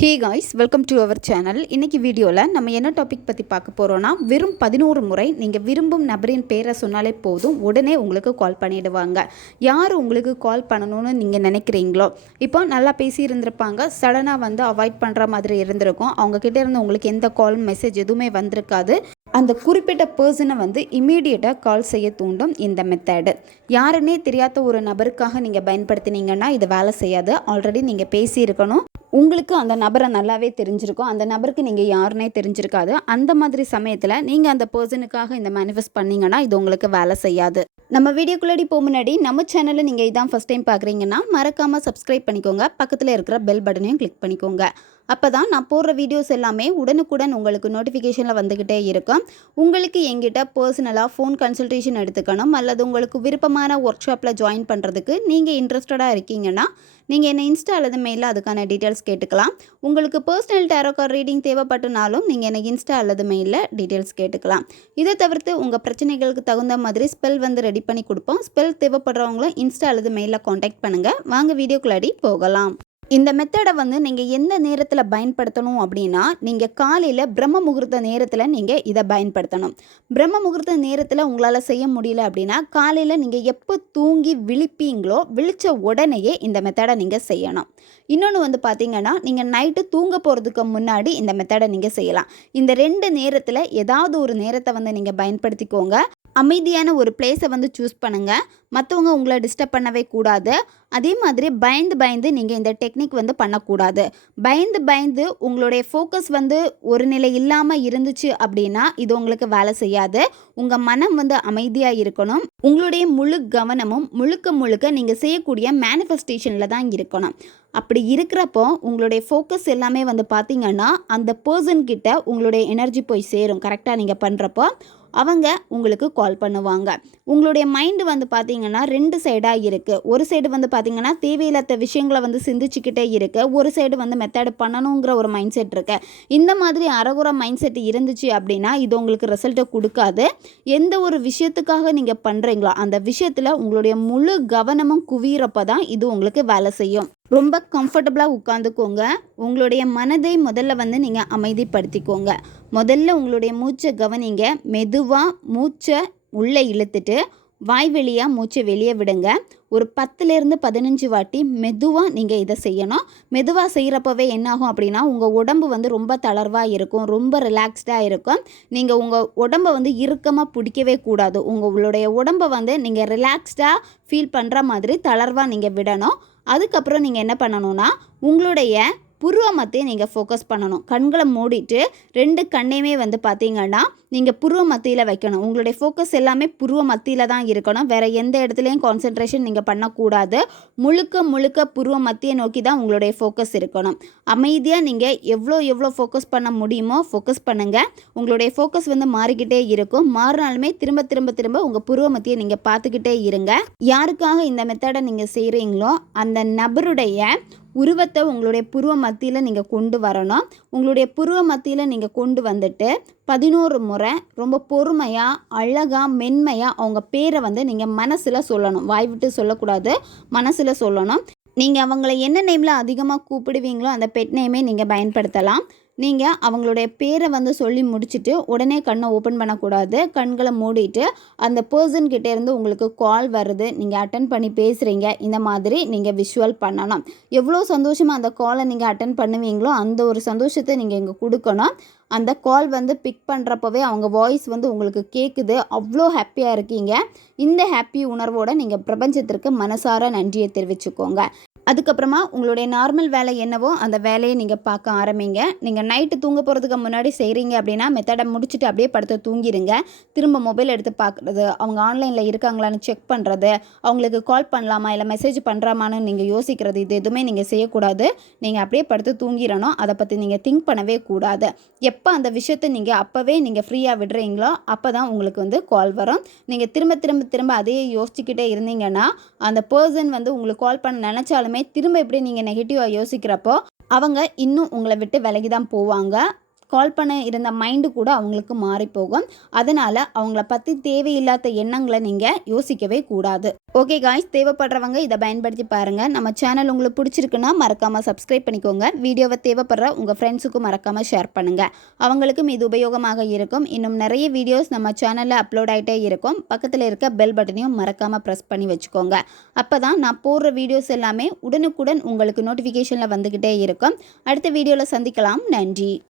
Hey guys, welcome to our channel. இன்றைக்கி வீடியோவில் நம்ம என்ன டாபிக் பற்றி பார்க்க போகிறோன்னா, வெறும் 11 முறை நீங்கள் விரும்பும் நபரின் பேரை சொன்னாலே போதும், உடனே உங்களுக்கு கால் பண்ணிவிடுவாங்க. யார் உங்களுக்கு கால் பண்ணணும்னு நீங்கள் நினைக்கிறீங்களோ, இப்போ நல்லா பேசியிருந்திருப்பாங்க, சடனாக வந்து அவாய்ட் பண்ணுற மாதிரி இருந்திருக்கும். அவங்கக்கிட்ட இருந்து உங்களுக்கு எந்த கால் மெசேஜ் எதுவுமே வந்திருக்காது. அந்த குறிப்பிட்ட பர்சனை வந்து இமீடியட்டாக கால் செய்ய தூண்டும் இந்த மெத்தடு. யாருன்னே தெரியாத ஒரு நபருக்காக நீங்கள் பயன்படுத்தினீங்கன்னா இது வேலை செய்யாது. ஆல்ரெடி நீங்கள் பேசியிருக்கணும், உங்களுக்கு அந்த நபரை நல்லாவே தெரிஞ்சிருக்கும், அந்த நபருக்கு நீங்கள் யாருன்னே தெரிஞ்சிருக்காது. அந்த மாதிரி சமயத்தில் நீங்கள் அந்த பர்சனுக்காக இந்த மேனிஃபெஸ்ட் பண்ணிங்கன்னா இது உங்களுக்கு வேலை செய்யாது. நம்ம வீடியோக்குள்ளாடி போக முன்னாடி நம்ம சேனலை நீங்கள் இதான் ஃபஸ்ட் டைம் பார்க்குறீங்கன்னா மறக்காமல் சப்ஸ்கிரைப் பண்ணிக்கோங்க, பக்கத்தில் இருக்கிற பெல் பட்டனையும் கிளிக் பண்ணிக்கோங்க. அப்போ தான் நான் போடுற வீடியோஸ் எல்லாமே உடனுக்குடன் உங்களுக்கு நோட்டிஃபிகேஷனில் வந்துக்கிட்டே இருக்கும். உங்களுக்கு எங்கிட்ட பர்சனலாக ஃபோன் கன்சல்டேஷன் எடுத்துக்கணும் அல்லது உங்களுக்கு விருப்பமான ஒர்க் ஷாப்பில் ஜாயின் பண்ணுறதுக்கு நீங்கள் இன்ட்ரெஸ்டடாக இருக்கீங்கன்னா நீங்கள் என்ன இன்ஸ்டா அல்லது மெயிலில் அதுக்கான டீட்டெயில்ஸ் கேட்டுக்கலாம். உங்களுக்கு பர்சனல் டேரோ கார்டு ரீடிங் தேவைப்பட்டனாலும் நீங்கள் எனக்கு இன்ஸ்டா அல்லது மெயிலில் டீட்டெயில்ஸ் கேட்டுக்கலாம். இதை தவிர்த்து உங்கள் பிரச்சனைகளுக்கு தகுந்த மாதிரி ஸ்பெல் வந்து ரெடி பண்ணி கொடுப்போம். ஸ்பெல் தேவைப்படுறவங்களும் இன்ஸ்டா அல்லது மெயிலில் காண்டாக்ட் பண்ணுங்கள். வாங்க வீடியோக்குள்ளாடி போகலாம். இந்த மெத்தடை வந்து நீங்கள் எந்த நேரத்தில் பயன்படுத்தணும் அப்படின்னா, நீங்கள் காலையில் பிரம்ம முகூர்த்த நேரத்தில் நீங்கள் இதை பயன்படுத்தணும். பிரம்ம முகூர்த்த நேரத்தில் உங்களால் செய்ய முடியல அப்படின்னா, காலையில் நீங்கள் எப்போ தூங்கி விழிப்பீங்களோ விழித்த உடனேயே இந்த மெத்தடை நீங்கள் செய்யணும். இன்னொன்று வந்து பார்த்தீங்கன்னா, நீங்கள் நைட்டு தூங்க போகிறதுக்கு முன்னாடி இந்த மெத்தடை நீங்கள் செய்யலாம். இந்த 2 நேரத்தில் ஏதாவது ஒரு நேரத்தை வந்து நீங்கள் பயன்படுத்திக்கோங்க. அமைதியான ஒரு பிளேஸை வந்து சூஸ் பண்ணுங்கள். மற்றவங்க உங்களை டிஸ்டர்ப் பண்ணவே கூடாது. அதே மாதிரி பயந்து நீங்கள் இந்த டெக்னிக் வந்து பண்ணக்கூடாது. பயந்து உங்களுடைய ஃபோக்கஸ் வந்து ஒரு நிலை இல்லாமல் இருந்துச்சு அப்படின்னா இது உங்களுக்கு வேலை செய்யாது. உங்கள் மனம் வந்து அமைதியாக இருக்கணும். உங்களுடைய முழு கவனமும் முழுக்க நீங்கள் செய்யக்கூடிய மேனிஃபெஸ்டேஷனில் தான் இருக்கணும். அப்படி இருக்கிறப்போ உங்களுடைய ஃபோக்கஸ் எல்லாமே வந்து பார்த்திங்கன்னா அந்த பர்சன்கிட்ட உங்களுடைய எனர்ஜி போய் சேரும். கரெக்டாக நீங்கள் பண்ணுறப்போ அவங்க உங்களுக்கு கால் பண்ணுவாங்க. உங்களுடைய மைண்டு வந்து பார்த்திங்கன்னா 2 சைடாக இருக்குது. ஒரு சைடு வந்து பார்த்திங்கன்னா தேவையில்லாத விஷயங்களை வந்து சிந்திச்சுக்கிட்டே இருக்குது. ஒரு சைடு வந்து மெத்தடு பண்ணணுங்கிற ஒரு மைண்ட் செட் இருக்குது. இந்த மாதிரி அறகுறை மைண்ட் செட் இருந்துச்சு அப்படின்னா இது உங்களுக்கு ரிசல்ட்டை கொடுக்காது. எந்த ஒரு விஷயத்துக்காக நீங்கள் பண்ணுறீங்களோ அந்த விஷயத்தில் உங்களுடைய முழு கவனமும் குவிகிறப்ப தான் இது உங்களுக்கு வேலை செய்யும். ரொம்ப கம்ஃபர்டபுளாக உட்காந்துக்கோங்க. உங்களுடைய மனதை முதல்ல வந்து நீங்கள் அமைதிப்படுத்திக்கோங்க. முதல்ல உங்களுடைய மூச்சை கவனிங்க. மெதுவாக மூச்சை உள்ளே இழுத்துட்டு வாய் வழியாக மூச்சை வெளியே விடுங்க. ஒரு 10லேருந்து 15 வாட்டி மெதுவாக நீங்கள் இதை செய்யணும். மெதுவாக செய்கிறப்பவே என்னாகும் அப்படின்னா உங்கள் உடம்பு வந்து ரொம்ப தளர்வாக இருக்கும், ரொம்ப ரிலாக்ஸ்டாக இருக்கும். நீங்கள் உங்கள் உடம்பை வந்து இறுக்கமாக பிடிக்கவே கூடாது. உங்களுடைய உடம்பை வந்து நீங்கள் ரிலாக்ஸ்டாக ஃபீல் பண்ணுற மாதிரி தளர்வாக நீங்கள் விடணும். அதுக்கப்புறம் நீங்கள் என்ன பண்ணணும்னா உங்களுடைய புருவ மத்தியை நீங்கள் ஃபோக்கஸ் பண்ணணும். கண்களை மூடிட்டு 2 கண்ணையுமே வந்து பார்த்தீங்கன்னா நீங்கள் புருவ மத்தியில் வைக்கணும். உங்களுடைய ஃபோக்கஸ் எல்லாமே புருவ மத்தியில் தான் இருக்கணும். வேறு எந்த இடத்துலையும் கான்சென்ட்ரேஷன் நீங்கள் பண்ணக்கூடாது. முழுக்க புருவ மத்தியை நோக்கி தான் உங்களுடைய ஃபோக்கஸ் இருக்கணும். அமைதியாக நீங்கள் எவ்வளோ ஃபோக்கஸ் பண்ண முடியுமோ ஃபோக்கஸ் பண்ணுங்கள். உங்களுடைய ஃபோக்கஸ் வந்து மாறிக்கிட்டே இருக்கும். மாறினாலுமே திரும்ப உங்கள் புருவ மத்தியை நீங்கள் பார்த்துக்கிட்டே இருங்க. யாருக்காக இந்த மெத்தடை நீங்கள் செய்கிறீங்களோ அந்த நபருடைய உருவத்தை உங்களுடைய புருவ மத்தியில் நீங்கள் கொண்டு வரணும். உங்களுடைய புருவ மத்தியில் நீங்கள் கொண்டு வந்துட்டு 11 முறை ரொம்ப பொறுமையாக அழகாக மென்மையாக அவங்க பேரை வந்து நீங்கள் மனசில் சொல்லணும். வாய் விட்டு சொல்லக்கூடாது, மனசில் சொல்லணும். நீங்கள் அவங்கள என்ன நேமில் அதிகமாக கூப்பிடுவீங்களோ அந்த பெட் நேமே நீங்கள் பயன்படுத்தலாம். நீங்கள் அவங்களுடைய பேரை வந்து சொல்லி முடிச்சுட்டு உடனே கண்ணை ஓப்பன் பண்ணக்கூடாது. கண்களை மூடிட்டு அந்த பர்சன்கிட்ட இருந்து உங்களுக்கு கால் வருது, நீங்கள் அட்டன் பண்ணி பேசுகிறீங்க, இந்த மாதிரி நீங்கள் விஷுவல் பண்ணணும். எவ்வளோ சந்தோஷமாக அந்த காலை நீங்கள் அட்டன் பண்ணுவீங்களோ அந்த ஒரு சந்தோஷத்தை நீங்கள் இங்கே கொடுக்கணும். அந்த கால் வந்து பிக் பண்ணுறப்பவே அவங்க வாய்ஸ் வந்து உங்களுக்கு கேட்குது, அவ்வளோ ஹாப்பியாக இருக்கீங்க. இந்த ஹாப்பி உணர்வோடு நீங்கள் பிரபஞ்சத்திற்கு மனசார நன்றியை தெரிவிச்சுக்கோங்க. அதுக்கப்புறமா உங்களுடைய நார்மல் வேலை என்னவோ அந்த வேலையை நீங்கள் பார்க்க ஆரம்பிங்க. நீங்கள் நைட்டு தூங்க போகிறதுக்கு முன்னாடி செய்கிறீங்க அப்படின்னா மெத்தடை முடிச்சுட்டு அப்படியே படுத்து தூங்கிடுங்க. திரும்ப மொபைல் எடுத்து பார்க்குறது, அவங்க ஆன்லைனில் இருக்காங்களான்னு செக் பண்ணுறது, அவங்களுக்கு கால் பண்ணலாமா இல்லை மெசேஜ் பண்ணுறாமான்னு நீங்கள் யோசிக்கிறது, இது எதுவுமே நீங்கள் செய்யக்கூடாது. நீங்கள் அப்படியே படுத்து தூங்கிடணும். அதை பற்றி நீங்கள் திங்க் பண்ணவே கூடாது. எப்போ அந்த விஷயத்தை நீங்கள் அப்போவே நீங்கள் ஃப்ரீயாக விடுறீங்களோ அப்போ தான் உங்களுக்கு வந்து கால் வரும். நீங்கள் திரும்ப அதையே யோசிச்சுக்கிட்டே இருந்தீங்கன்னா அந்த பர்சன் வந்து உங்களுக்கு கால் பண்ண நினச்சாலும் திரும்ப எப்படி நீங்கள் நெகட்டிவாக யோசிக்கிறப்போ அவங்க இன்னும் உங்களை விட்டு விலகி தான் போவாங்க. கால் பண்ண இருந்த மைண்டு கூட அவங்களுக்கு மாறி போகும். அதனால் அவங்கள பற்றி தேவையில்லாத எண்ணங்களை நீங்கள் யோசிக்கவே கூடாது. ஓகே காய்ஸ், தேவைப்படுறவங்க இதை பயன்படுத்தி பாருங்கள். நம்ம சேனல் உங்களுக்கு பிடிச்சிருக்குன்னா மறக்காமல் சப்ஸ்கிரைப் பண்ணிக்கோங்க. வீடியோவை தேவைப்படுற உங்கள் ஃப்ரெண்ட்ஸுக்கும் மறக்காமல் ஷேர் பண்ணுங்கள். அவங்களுக்கும் இது உபயோகமாக இருக்கும். இன்னும் நிறைய வீடியோஸ் நம்ம சேனலில் அப்லோட் ஆகிட்டே இருக்கும். பக்கத்தில் இருக்க பெல் பட்டனையும் மறக்காமல் ப்ரெஸ் பண்ணி வச்சுக்கோங்க. அப்போ தான் நான் போடுற வீடியோஸ் எல்லாமே உடனுக்குடன் உங்களுக்கு நோட்டிஃபிகேஷனில் வந்துக்கிட்டே இருக்கும். அடுத்த வீடியோவில் சந்திக்கலாம். நன்றி.